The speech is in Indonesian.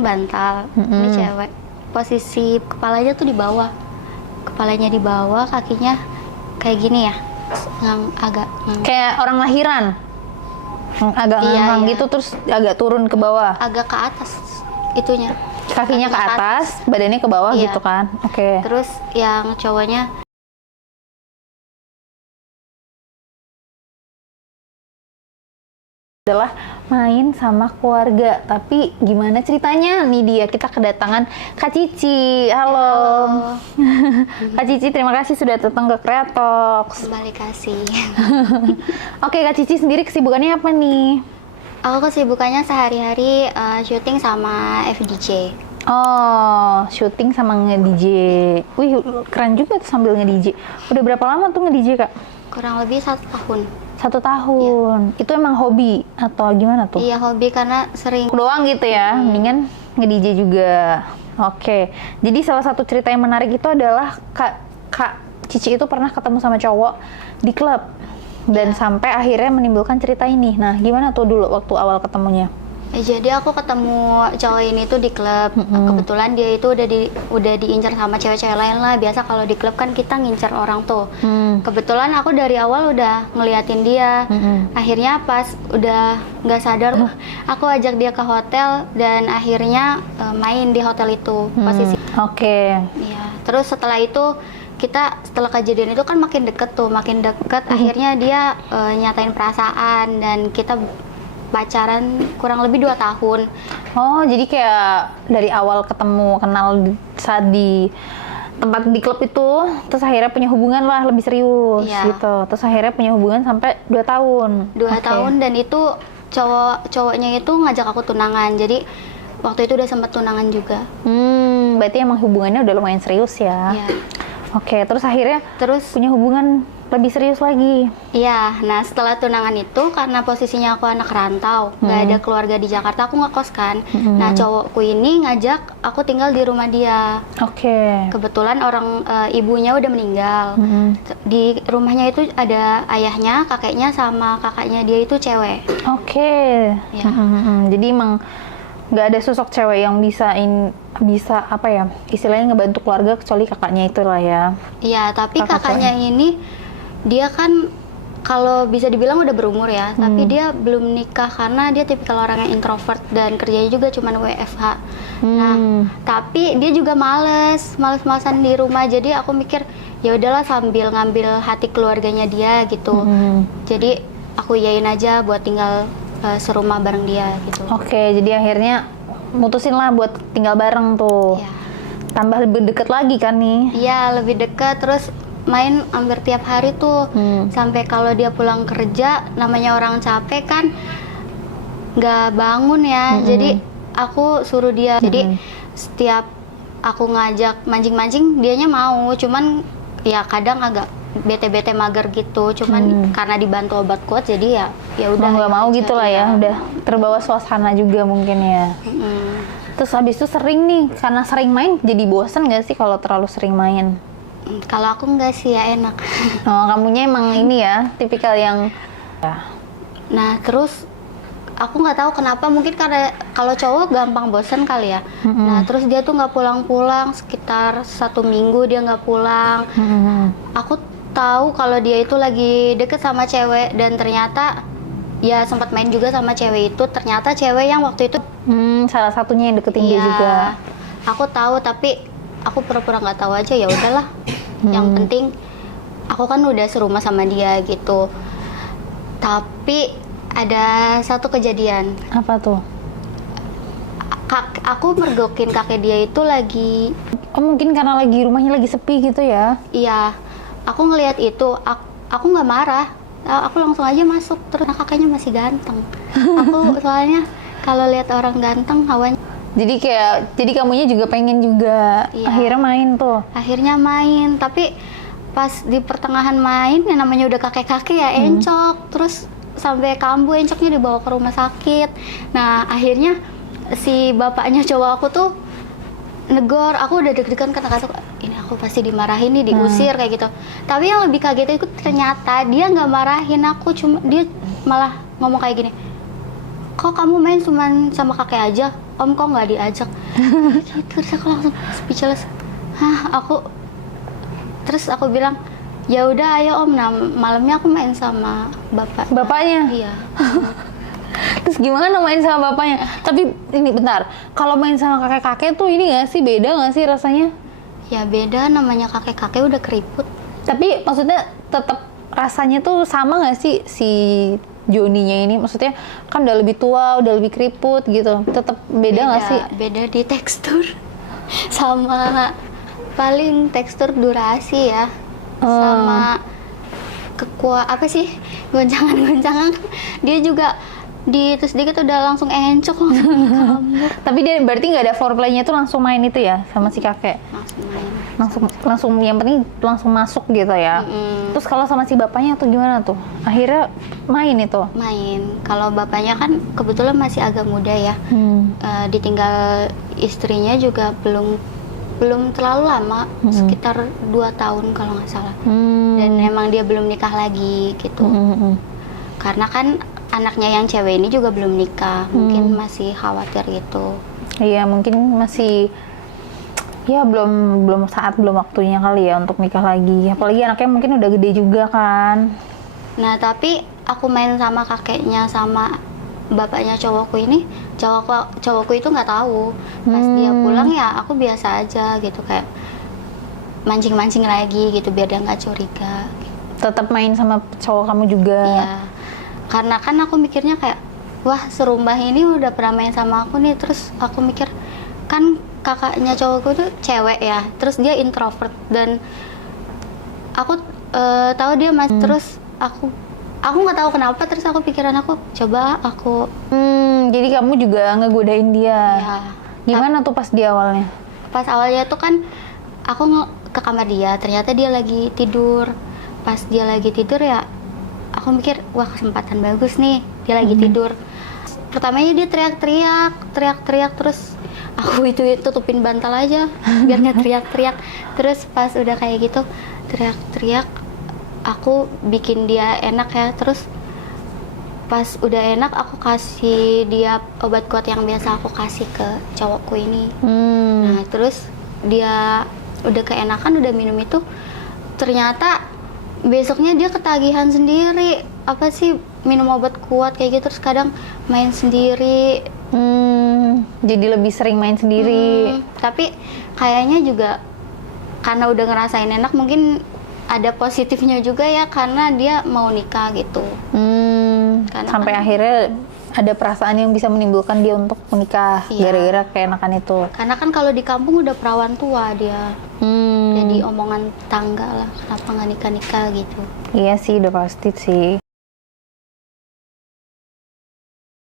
kan bantal, ini cewek. Posisi kepalanya tuh di bawah. Kepalanya di bawah, kakinya kayak gini ya. Agak kayak orang lahiran. Agak ngangkang gitu terus agak turun ke bawah. Agak ke atas itunya. Kakinya ke atas, badannya ke bawah gitu kan. Oke. Terus yang cowoknya adalah main sama keluarga. Tapi gimana ceritanya? Nih dia, kita kedatangan Kak Cici. Halo. Kak Cici, terima kasih sudah datang ke Kreatox. Kembali kasih. Oke, Kak Cici sendiri kesibukannya apa nih? Aku kesibukannya sehari-hari syuting sama FDJ. Oh, syuting sama nge-DJ. Wih, keren juga tuh sambil nge-DJ. Udah berapa lama tuh nge-DJ, Kak? Kurang lebih 1 tahun. 1 tahun. Itu emang hobi atau gimana tuh? Iya, hobi karena sering Doang gitu ya, mendingan nge-DJ juga. Oke, jadi salah satu cerita yang menarik itu adalah Kak Cici itu pernah ketemu sama cowok di klub. Dan sampai akhirnya menimbulkan cerita ini. Nah, gimana tuh dulu waktu awal ketemunya? Jadi aku ketemu cowok ini tuh di klub. Kebetulan dia itu udah diincar sama cewek-cewek lain lah. Biasa kalau di klub kan kita ngincar orang tuh. Kebetulan aku dari awal udah ngeliatin dia. Akhirnya pas udah nggak sadar, aku ajak dia ke hotel dan akhirnya main di hotel itu posisi. Oke. Iya. Terus setelah itu setelah kejadian itu kan makin deket. Akhirnya dia nyatain perasaan dan kita pacaran kurang lebih 2 tahun. Oh, jadi kayak dari awal ketemu, kenal saat di tempat di klub itu, terus akhirnya punya hubungan lah lebih serius gitu. Terus akhirnya punya hubungan sampai 2 tahun. 2 tahun dan itu cowoknya itu ngajak aku tunangan. Jadi waktu itu udah sempat tunangan juga. Berarti emang hubungannya udah lumayan serius ya. Iya. Oke, terus akhirnya punya hubungan lebih serius lagi. Iya, nah setelah tunangan itu karena posisinya aku anak rantau, nggak ada keluarga di Jakarta, aku ngekos kan. Nah cowokku ini ngajak aku tinggal di rumah dia. Oke. Kebetulan ibunya udah meninggal. Di rumahnya itu ada ayahnya, kakeknya sama kakaknya dia itu cewek. Oke. Ya. Jadi emang nggak ada sosok cewek yang bisa apa ya, istilahnya ngebantu keluarga kecuali kakaknya itulah ya. Iya, tapi kakaknya ini dia kan kalau bisa dibilang udah berumur ya, tapi dia belum nikah karena dia tipikal orang yang introvert dan kerjanya juga cuma WFH. Nah, tapi dia juga males-malesan di rumah. Jadi aku mikir ya udahlah sambil ngambil hati keluarganya dia gitu. Jadi aku iyain aja buat tinggal serumah bareng dia gitu. Oke, jadi akhirnya mutusin lah buat tinggal bareng tuh. Ya. Tambah lebih deket lagi kan nih? Iya, lebih deket, terus main hampir tiap hari tuh. Sampai kalau dia pulang kerja, namanya orang capek kan nggak bangun ya. Jadi aku suruh dia. Jadi setiap aku ngajak mancing-mancing, dianya mau. Cuman ya kadang agak bete-bete mager gitu, cuman karena dibantu obat kuat jadi ya udah nggak mau gitu lah ya, udah terbawa suasana juga mungkin ya. Terus habis itu sering nih, karena sering main jadi bosen nggak sih kalau terlalu sering main? Kalau aku nggak sih, ya enak. Oh, kamunya emang ini ya, tipikal yang Nah terus aku nggak tahu kenapa, mungkin karena kalau cowok gampang bosen kali ya. Nah terus dia tuh nggak pulang-pulang, sekitar 1 minggu dia nggak pulang. Aku tahu kalau dia itu lagi deket sama cewek dan ternyata ya sempat main juga sama cewek itu. Ternyata cewek yang waktu itu salah satunya yang deketin dia juga. Aku tahu tapi aku pura-pura nggak tahu aja, ya udahlah. Yang penting aku kan udah serumah sama dia gitu. Tapi ada satu kejadian. Apa tuh? Aku mergokin kakek dia itu lagi. Oh, mungkin karena lagi rumahnya lagi sepi gitu ya? Iya, aku ngelihat itu, aku nggak marah, aku langsung aja masuk. Terus kakaknya masih ganteng. Aku soalnya kalau lihat orang ganteng hawanya. Jadi kamunya juga pengen juga. Iya. Akhirnya main tuh. Akhirnya main, tapi pas di pertengahan main, yang namanya udah kakek-kakek ya encok, terus sampai kambuh, encoknya dibawa ke rumah sakit. Nah akhirnya si bapaknya cowok aku tuh negor, aku udah deg-degan karena ini aku pasti dimarahin nih, diusir kayak gitu. Tapi yang lebih kaget itu ternyata dia nggak marahin aku, dia malah ngomong kayak gini, kok kamu main cuman sama kakek aja, Om kok nggak diajak? Gitu, terus aku langsung speechless. Terus aku bilang, ya udah ayo Om. Nah malamnya aku main sama Bapaknya? Iya. Terus gimana main sama bapaknya? Tapi ini bentar, kalau main sama kakek-kakek tuh ini nggak sih, beda nggak sih rasanya? Ya beda, namanya kakek-kakek udah keriput. Tapi maksudnya tetap rasanya tuh sama nggak sih si Joninya ini? Maksudnya kan udah lebih tua, udah lebih keriput gitu. Tetap beda nggak sih? Beda di tekstur. Sama paling tekstur durasi ya. Sama apa sih? Goncangan-goncangan. Dia juga terus dikit udah langsung encok langsung kabur. Tapi dia berarti nggak ada foreplay-nya tuh langsung main itu ya sama si kakek? Langsung main. Langsung yang penting langsung masuk gitu ya. Terus kalau sama si bapaknya tuh gimana tuh? Akhirnya main itu? Main. Kalau bapaknya kan kebetulan masih agak muda ya. Ditinggal istrinya juga belum terlalu lama, sekitar 2 tahun kalau nggak salah. Dan emang dia belum nikah lagi gitu. Karena kan anaknya yang cewek ini juga belum nikah, mungkin masih khawatir gitu. Iya, mungkin masih ya belum waktunya kali ya untuk nikah lagi. Apalagi anaknya mungkin udah gede juga kan. Nah, tapi aku main sama kakeknya sama bapaknya cowokku ini, cowokku itu nggak tahu. Pas dia pulang ya aku biasa aja gitu, kayak mancing-mancing lagi gitu biar dia nggak curiga. Tetap main sama cowok kamu juga. Iya. Karena kan aku mikirnya kayak, wah serumbah ini udah pernah main sama aku nih. Terus aku mikir, kan kakaknya cowokku tuh cewek ya, terus dia introvert. Dan aku tahu dia masih, terus aku nggak tahu kenapa, terus aku pikiran aku, coba aku... Jadi kamu juga ngegodain dia? Ya, gimana tuh pas di awalnya? Pas awalnya tuh kan, aku ke kamar dia, ternyata dia lagi tidur. Pas dia lagi tidur ya, aku mikir, wah kesempatan bagus nih, dia lagi tidur. Pertamanya dia teriak-teriak, terus aku itu tutupin bantal aja, biar nggak teriak-teriak. Terus pas udah kayak gitu, teriak-teriak, aku bikin dia enak ya. Terus pas udah enak, aku kasih dia obat kuat yang biasa aku kasih ke cowokku ini. Nah terus dia udah keenakan, udah minum itu, ternyata besoknya dia ketagihan sendiri. Apa sih, minum obat kuat kayak gitu, terus kadang main sendiri. Jadi lebih sering main sendiri. Tapi kayaknya juga karena udah ngerasain enak, mungkin ada positifnya juga ya, karena dia mau nikah gitu. Sampai akhirnya ada perasaan yang bisa menimbulkan dia untuk menikah. Iya. Gara-gara keenakan itu. Karena kan kalau di kampung udah perawan tua dia. Jadi omongan tangga lah, kenapa nggak nikah-nikah gitu. Iya sih, udah pasti sih.